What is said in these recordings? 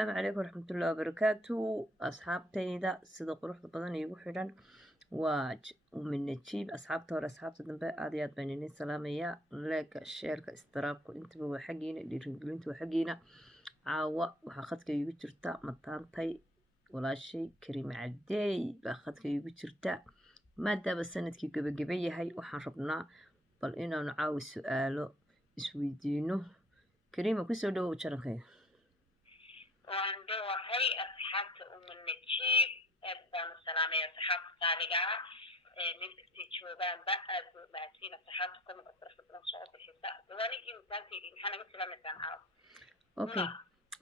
السلام عليكم ورحمة الله وبركاته. أصحابتيدا سيدا قروح بدن يقو حيران ومن نجيب أصحاب تور أصحاب تدنبا آديات بينيني سلامية لك الشيرك استرابكو انتبه وحقينا اللي رنجلينتو وحقينا عاوة وحاخدك يقو جرتا مطانتي ولا شيء كريم عدي باخدك يقو جرتا ما دابا سندكي قبقبي هاي وحان ربنا بل إنا نعاوي سؤاله اسويدينو كريمة كسو دو وشاركي وعنده هاي أصحابته من النجيب أبدا السلام يا أصحاب صالحة من تشوفان بقى بعدين أصحابكم أطرح بدنا صوت الحساب دواني إنسان تيجي نحن مثل مثلا عارف أوكي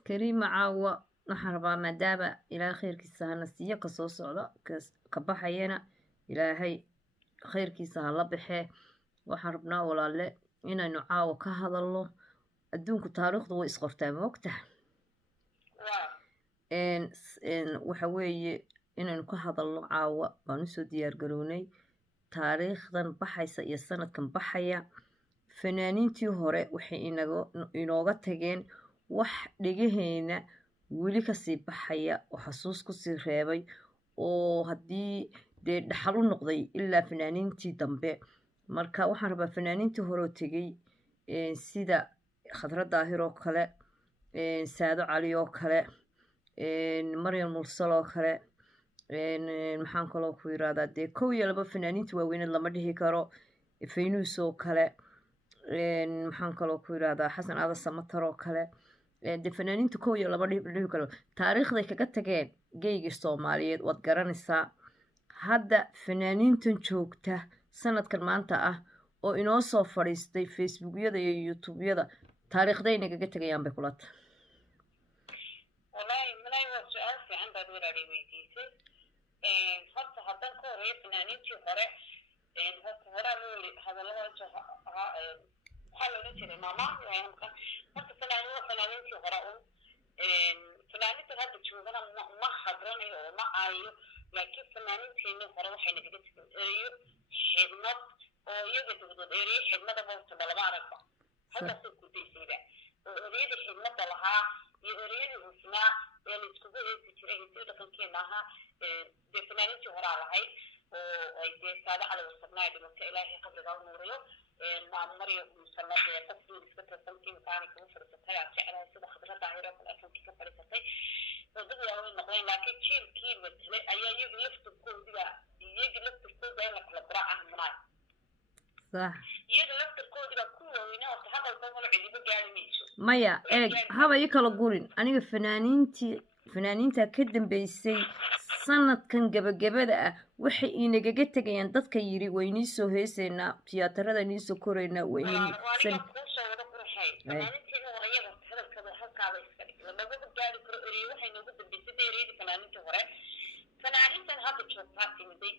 كريمة عاوة نحربا مدابة إلى خير كيسها نسية قصوص على كبحينا إلى هاي خير كيسها لبحي وحربنا ولا لا إنا نعاوة كهذا الله أدونك تاريخ ضوء إسقرتها موقته إن وحوي إن كهذا الله عاوة بنسو ديار قروني تاريخ ذن بحيس يسنة كم بحيا فنانين تيهوري وحي إنوغا تغين وح لغيهينا ولي كسي بحيا وحسوس كسي ريبي وهدي دي دحلو نقضي إلا فنانين تي دنبي مركا وحربا فنانين تيهورو تغي سيدا خضرة داهرو كلا سادو عليو كلا مريم مرسلو كلا maxaan kaloo ku yiraahdaa dee kow iyo laba fanaaniinta waaweyned lama dhihi karo faynuus oo kale maxaan kaloo ku yiraahdaa xasan aada samatar oo kale dee fanaaniinta kow iyo laba dhihi karo taariikhday kaga tageen geyga soomaaliyeed waad garanaysaa hadda fanaaniintan joogta sanadkan maanta ah oo inoo soo fadhiistay facebookyada iyo youtubeyada taariikhday nagaga tegayaan bay kula tahay horta haddaan ka horeeyo fanaaniintii hore horta horaa loo yiri hadallada waxaa loola jiray maama horta fanaaniintii hore fanaaniinta hadda joogana ma hadranayo oo ma aayo laakiin fanaaniinteeni hore waxay nagaga tegeen ereyo xidmad oo iyaga dugdood ereyo xidmada boostaba lama aragba halkaasay gudaysayba oo ereyada xidmada lahaa iyo ereyadii hufnaa ee la iskugu eegi jiray intii dhaqankeena ahaa dee fanaaniintii horaa lahayd oo ay dee saada cali wasabnaa dhimatay ilaahay qabriga u nuuriyo maamariyo musanadee qofkii iska tirsantii makaani kaga fadhiisatay aan jeclahay sida khadra daahiro kale afankii ka fadhiisatay oo dad waaweyn noqdeen laakiin jiilkii matalay ayaa iyagu laftirkooda in la kala bura ah munaay iyaga laftirkooda ku waaweynaa oo hadalkoodana cidiba gaari mayso maya eeg haba ii kala gurin aniga fanaaniinta ka dambeysay sanadkan gabagabada ah waxay inagaga tegayaan dadka yiri waynii soo heeseynaa tiyaatarada nii soo koreynaa fanaaniinteena horeyada hadalkada halkaaba iska dhig lamaga gaari karo erey waxay noogu dambeysay ereyadii fanaaniintii hore fanaaniintan hadda joogtaa timiday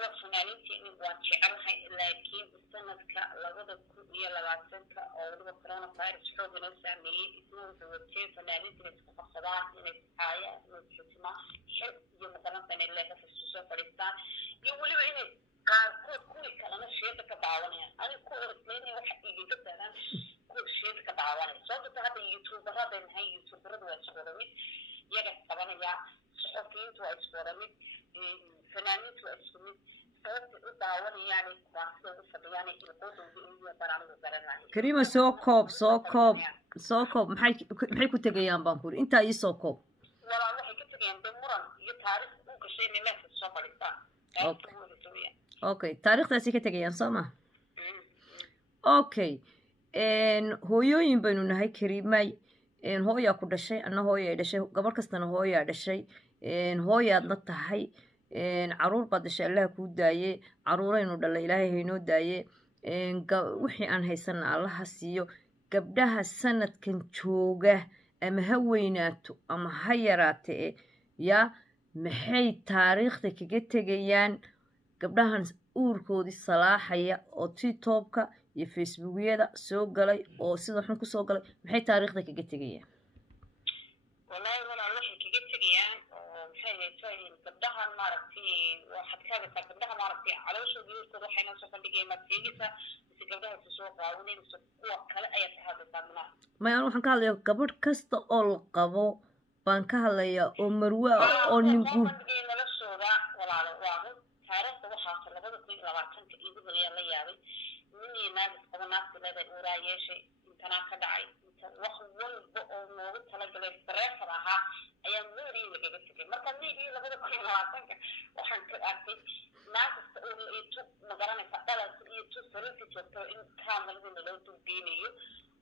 waa fanaaniinteeni waan jecelahay laakiin sanadka 2020 oo waliba coronavirus xoog inoo saameeyey isna wuxuu watay fanaaniinta inay isku qabsadaan inay iscaayaan inay xutima xil iyo maqananta inay leedahay soo fadhiistaan iyo waliba inay qaarkood kuwii kalena sheeda ka daawanayaan aniga ku orasleynaya waxa igaga daran kuwa sheeda ka daawanaya sababta hadda youtuberada nahay youtuberada waa isku wada mid iyaga qabanaya saxafiyiintu waa isku wada mid fanaaniintu waa isku mid sababta u daawanayaan waa sida u fadhiyaan ilqoodooda iyo baraaniga garanaya kariima soo koob maxay ku tegayaan baan kuri intaa ii soo koob walaa waxay ka tegayaan dee muran iyo taariikh u gashay inay meesha soo fadhiistaan okay taariikhdaasi ka tegayaan soo ma okay hooyooyin baynu nahay kariimay hooyaa ku dhashay anna hooyaa dhashay gabar kastana hooyaa dhashay hooyaadna tahay caruur baad dhashay allaha kuu daaye caruuraynu dhalay ilaahay haynoo daaye wixii aan haysana allaha siiyo gabdhaha sanadkan jooga ama ha weynaato ama ha yaraate yaa maxay taariikhda kaga tegayaan gabdhahan uurkoodii salaaxaya oo tiktoka iyo facebookyada soo galay oo sida xun kusoo galay maxay taariikhda kaga tegayaan wallahi waxay kaga tegayaan oo maxay leeyihiin gabdhahan maaragtay waxaad ka hadlaysaa gabdhaha maaragtay calooshooda uurkooda waxayna soo bandhigayaan maseegisa mise gabdhaha soo qaawanaysa kuwa kale ayaa ka hadlaysaa maya waxaan ka hadlayaa gabadh kasta oo la qabo baan ka hadlayaa oo marwe ah oo nin guur bandhigay noloshooda walaalo waa run taariikhda waxaa 2020 igu horreeyay la yaabay ninii naagis qaba naagta leedahay uuraa yeeshay intanaa ka dhacay wax walba oo noogu talagalay bareefar ahaa ayaa meerii lagaga tegay marka meerii 2020 waxaan ka arkay naagista oo iyo magaranaysa dhalas iyo sariirta joogto in kaamalada loo duubinayo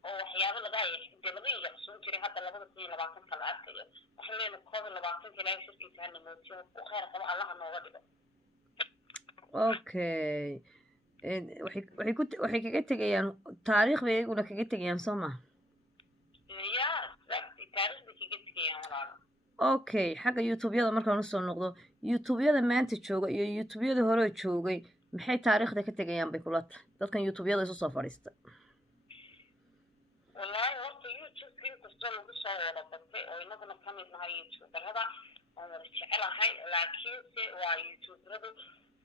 oo waxyaabo laga yahay laga yaqsoon jiray hadda 2020 kala arkayo waxa leeyahay koob 20 ilaa shirkiisa hana mootiyo ku khayr qabo Allah nooga dhigo okay waxay kaga tegayaan taariikh bay iyaguna kaga tegayaan Soomaa okay xagga YouTube-yada markaan soo noqdo YouTube-yada maanta jooga iyo YouTube-yada hore joogay maxay taariikhda ka tegayaan bay kula tahay dadkan YouTube-yada isu soo fadhiista wallahi horta YouTube kastoo lagu soo wada batay oo inaguna ka mid nahay YouTube-rada oo wada jecelahay laakiin se waa YouTube-radu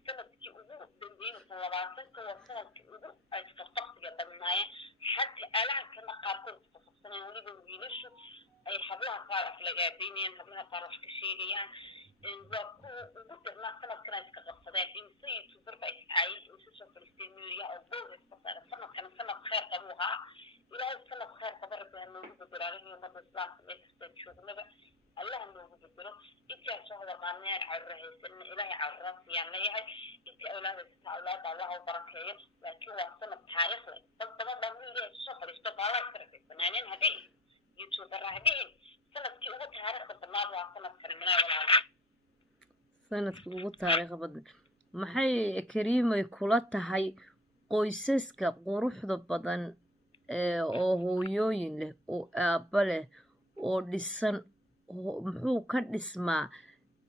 sanadkii ugu dambeeyay 20 waa sanadkii ugu ay qabsiga badnaayeen xataa alaanka qaarkood qofsanay waliba wiilashu ay hablaha qaar aflagaadinayaan hablaha qaar wax ka sheegayaan waa ku ugu darnaa sanadkan ay ka qabsadeen in si YouTuber ay soo fadhiistay media oo boos sanadkan sanad khayr qabuha ilaahay sanad khayr qabo rabbiga noogu bedelayo ummadda islaamka ee kasta joognaba Allah noogu bedelo inta soo wada qaanayaan carrahaysan ilaahay carrasiyan leeyahay inta awlaadda Allah u barakeeyo laakiin waa sanad taariikh leh dad badan baa media soo fadhiista baalay kartay fanaaneen hadii YouTuber hadii sanadkii ugu taariikhda badnaa waa sanadkan minaa walaal sanadkii ugu taariikhda badan maxay Kariimay kula tahay qoysaska quruxda badan oo hooyooyin leh oo aabba leh oo dhisan muxuu ka dhismaa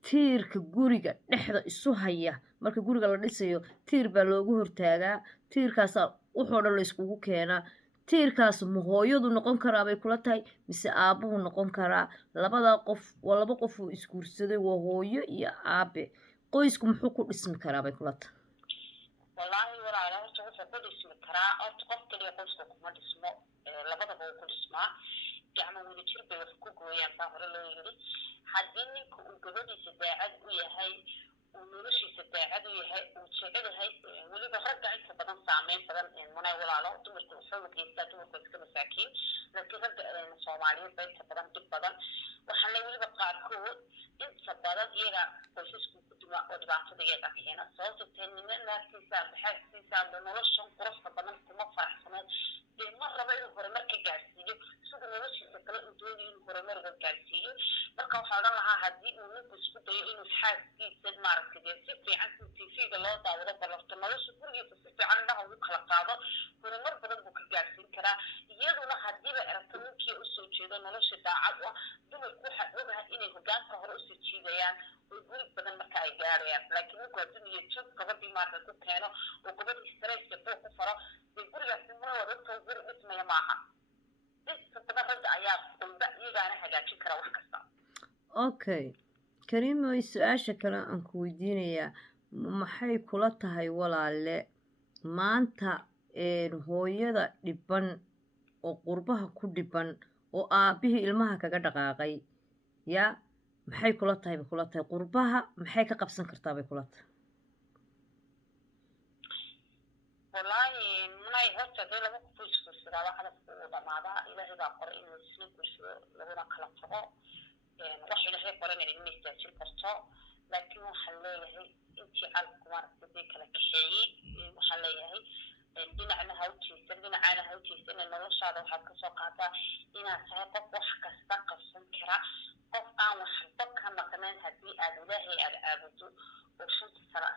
tiirka guriga dhexda isu haya marka guriga la dhisayo tiir baa loogu hortaagaa tiirkaas wuxuu dhan la iskugu keenaa tiirkaas ma hooyadu noqon karaa bay kula tahay mise aabuhu noqon karaa labada qof waa laba qof oo isguursaday waa hooyo iyo aabe qoysku muxuu ku dhismi karaa bay kula tahay wallahi walaalo wuxuu ku dhismi karaa qof kaliya qoyska kuma dhismo labadaba uu ku dhismaa gacmo wada jir bay wax ku gooyaan baa hore loo yiri haddii ninka uu gabadhiisa daacad u yahay uu noloshiisa daacad u yahay uu jecel yahay weliba ragga inta badan saameyn badan manay walaalo dumarku wuxuu geystaa dumarku iska masaakiin laakiin ragga Soomaaliyeed bay inta badan dib badan waxaa la weliba qaarkood inta badan iyaga qoysasku ku duma oo dhibaatada iyaga keena sababtoo ah naagtiisa baxaysiisa nolosha quruxda badan kuma faraxsano ma rabo inuu horumar ka gaarsiiyo sida noloshiisa kale uu doonayo inuu horumar ka gaarsiiyo marka waxaa odhan lahaa haddii uu ninku isku dayo inuu xaaskiisa maaragtay si fiican TV-ga loo daawado balorto nolosha gurigiisa si fiican indhaha ugu kala qaado horumar badan buu ka gaarsiin karaa iyaduna haddiiba aragto ninkii u soo jeedo nolosha daacad ah dumarku waxaa ogahay inay hoggaanka hore usoo jiidayaan oo guri badan marka ay gaarayaan laakiin ninku hadduu niyad gabadhii maarka ku keeno oo gabadhii stresska buu ku faro dee gurigaasi ma wada soo guri dhismaya maaha inta badan ragga ayaa qulba iyagaana hagaajin kara wax kasta okay Kariimoy su-aasha kale aan ku weydiinayaa maxay kula tahay walaale maanta hooyada dhiban oo qurbaha ku dhiban oo aabihii ilmaha kaga dhaqaaqay ya maxay kula tahay bay kula tahay qurbaha maxay ka qabsan kartaa bay kula tahay wallahi manay horta dee lagu kuuskuusada waxaad ku dhamaadaa ilaahay baa qoray inuu isna kuursado laguna kala tago wax ilaahay qoranay inay istaajin karto laakiin waxaan leeyahay intii calku maaragtay kala kaxeeyey waxaan leeyahay dhinacna hawtiisa noloshaada waxaad ka soo qaataa inaad tahay qof wax kasta qabsan kara qof aan waxba ka maqnayn haddii aad ilaahay aad caabudo oo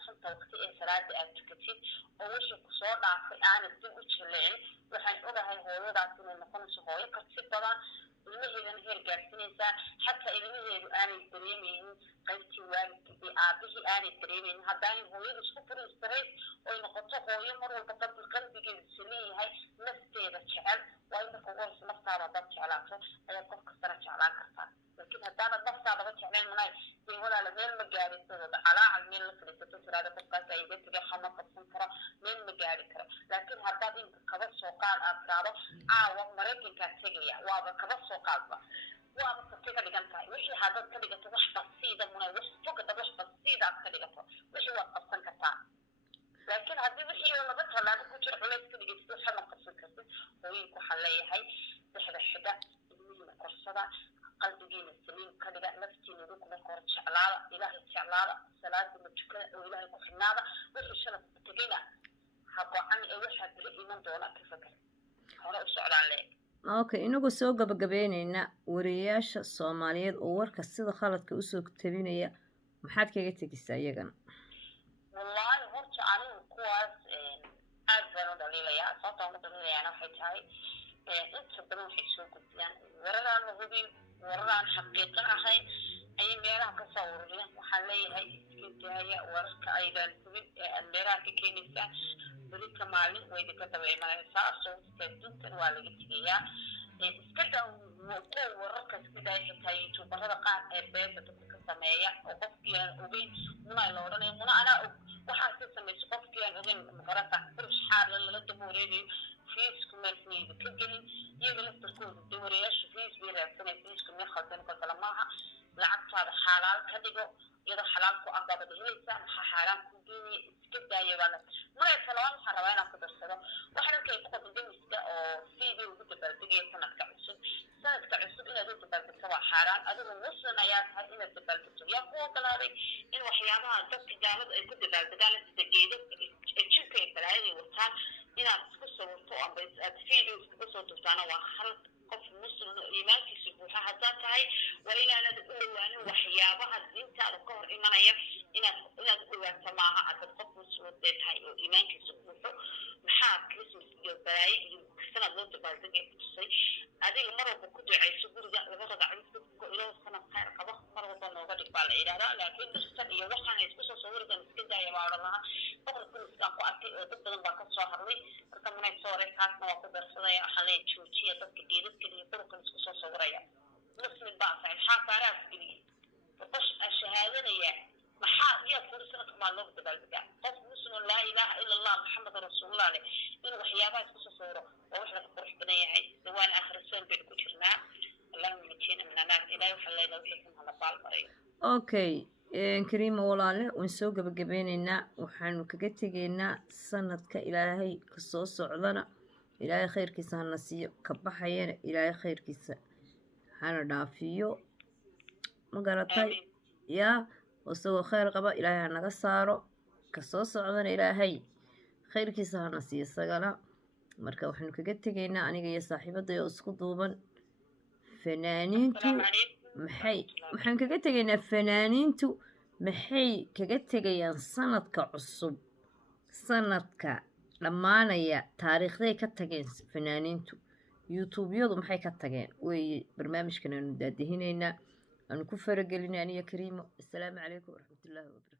shanta waqti ee salaada aad tukatid oo wixii ku soo dhaafay aanad dib u jilcin waxaan ogahay hooyadaas inay noqonayso hooyo karti badan ilmaheedana heer gaarsiinaysaa xataa ilmaheedu aanay dareemaynin qaybtii waalidkii aabihii aanay dareemaynin haddaanay hooyada isku furin stress oy noqoto hooyo mar walba qalbigeedu saleeyahay nafteeda jecel waa in marka ugu horeysa naftaada haddaad jeclaato ayaad qof kastana jeclaan kartaa laakiin haddaanad naftaadaba jeclayn manay dee walaala meel ma gaari wada calaacal meel la fadhiisato tiraada qofkaas ay iga tegay xama qabsan karo meel ma gaari karo laakiin haddaad inta kaba soo qaad aad tiraado caawa maraykankaa tegaya waaba kaba soo qaadba waaba sabtay ka dhigan tahay wixii haddaad ka dhigato wax basiida muna wax fogada wax basiida aad ka dhigato wixii waad qabsan kartaa laakiin haddii wixii laba tallaabo ku jiro culays ka dhigaysid waxaad ma qabsan kartid hooyinku waxaa leeyahay dhexda xidha ilmihiina korsada qalbigiina saliim ka dhiga naftiina idinku marka hore jeclaada ilaahay jeclaada salaadina tukada oo ilaahay ku xidhnaada wixii shalad tegayna ha go-an ee waxaa biri iman doona ka fakar hore u socdaan leeg okay inagu soo gabagabeynayna wariyaasha Soomaaliyeed oo warka sida khaladka u soo tabinaya maxaad kaga tegaysaa iyagana wallahi horta anigu kuwaas aad baan u dhaliilayaa sababta u dhaliilayaana waxay tahay inta badan waxay soo gudbiyaan wararaan la hubin wararaan xaqiiqo ahayn ayay meelaha ka soo ururiyaan waxaan leeyahay iskintahaya wararka aydan hubin ee aad meelaha ka keenaysaa berita maalin way idinka daba imanaysaa sababta duntan waa laga tegayaa iska daa kuwa wararka iska daaya xitaa youtuberada qaar ee beenta dadka ka sameeya oo qofkii aan ogeyn muna la odhanaya muna anaa og waxaa ka samaysa qofkii aan ogeyn magarata furus xaar lala daba wareegayo fiisku meel fiyeyda ka gelin iyaga laftarkooda dawareyaasha fiis bay raadsanaya fiisku meel khaldan ka kala maaha lacagtaada xalaal ka dhigo iyadoo xalaal ku ah baabad helaysaa maxaa xaaraan ku geeyay iska daaya baana maraysa labaan waxaan rabaa inaan ku darsado waxaan arkay qodob demiska oo fiidii ugu dabaaldegaya sanadka cusub inaad u dabaaldegto waa xaaraan adigu muslim ayaa tahay inaad dabaaldegto yaa ku ogolaaday in waxyaabaha dadka gaalada ay ku dabaaldegaan sida geedo jirka ay balaayada wataan inaad isku sawirto amba aad fiidii iskaga soo turtaana waa khalad qof muslim oo iimaankiisa buuxa haddaad tahay waa inaanad u dhawaanin waxyaabaha diintaada ka hor imanaya inaad u dhawaato maaha haddaad qof muslimadee tahay oo iimaankiisa buuxo maxaa christmas iyo balaaye iyo sanad loo dabaaldegay tusay adiga mar walba ku ducayso guriga laga ragacyo dadka ilaa sanad khayr qaba mar walba nooga dhig baa la yidhahdaa laakiin dhirtan iyo waxaan isku soo sawirigan iska daaya baa odhan lahaa boqorka iskaan ku arkay oo dad badan baa ka soo hadlay marka manay soo hore taasna waa ku darsadaya waxaan leeyahay joojiya dadka geedadkan iyo boqorkan isku soo sawiraya muslim baa tahay maxaa saaraas geliyey bash shahaadanaya maxaa yaa kuri sanadka maa looga dabaaldegaa qof muslim laa ilaaha ila allah maxamed rasuulullah leh inuu waxyaabaha isku soo sawiro waa wax laga qurux badan yahay dawaan akhrisoon baynu ku jirnaa allahuma najiina min annaar ilaahay waxaa leedahay wixii kan hala baalmarayo okay kariima walaale waan soo gabagabeynaynaa waxaanu kaga tegaynaa sanadka ilaahay ka soo socdana ilaahay khayrkiisa hana siiyo ka baxayana ilaahay khayrkiisa hana dhaafiyo ma garatay yaa isagoo khayr qaba ilaahay hanaga saaro ka soo socdana ilaahay khayrkiisa hana siiyo isagana marka waxaanu kaga tegaynaa aniga iyo saaxiibaday oo isku duuban fanaaniintu waxaan kaga tegaynaa fanaaniintu maxay kaga tegayaan sanadka cusub sanadka dhammaanaya taariikhday ka tageen fanaaniintu youtubeyadu maxay ka tageen weeye barnaamijkan aanu daadihinaynaa aanu ku faragelinay aniyo kariimo assalaamu calaykum waraxmatullaahi wabarakatu